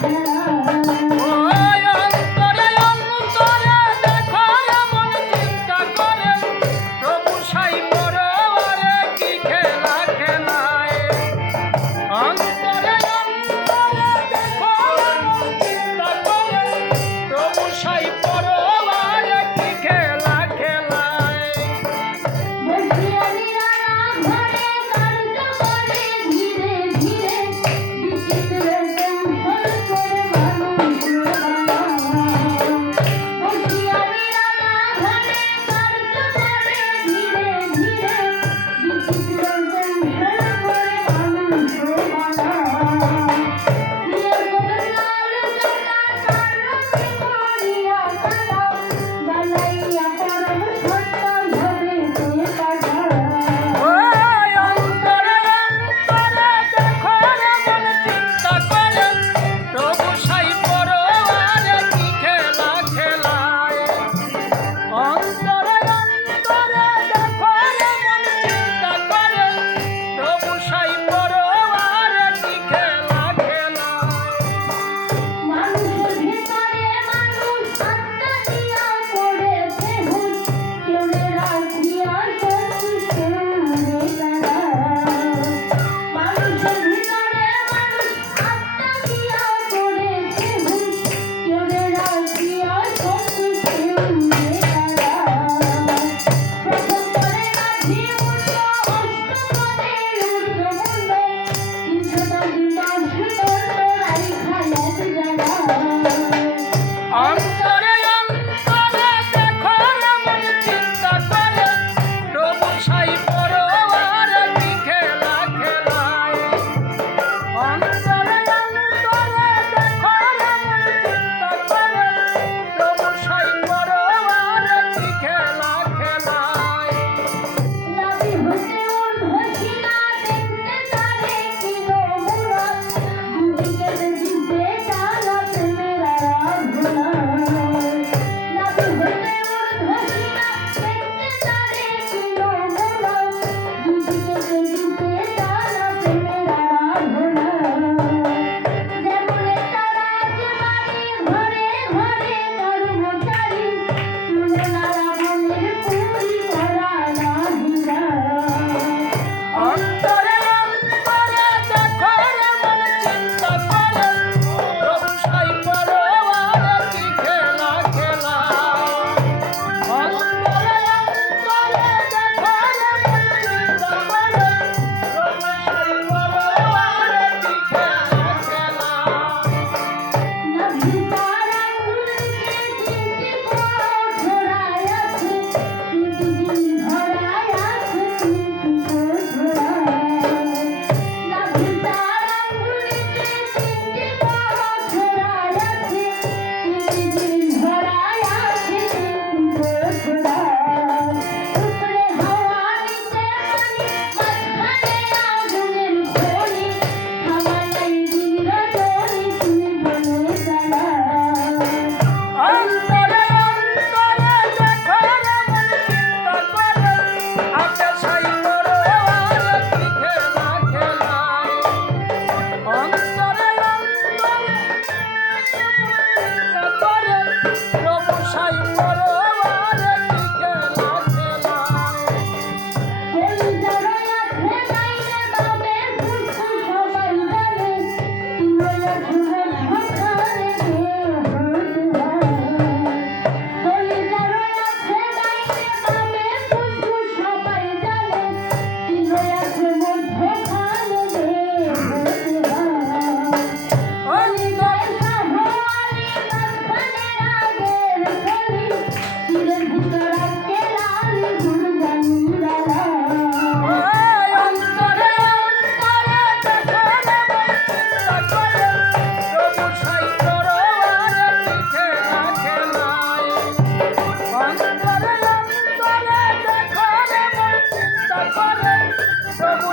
Thank you. Come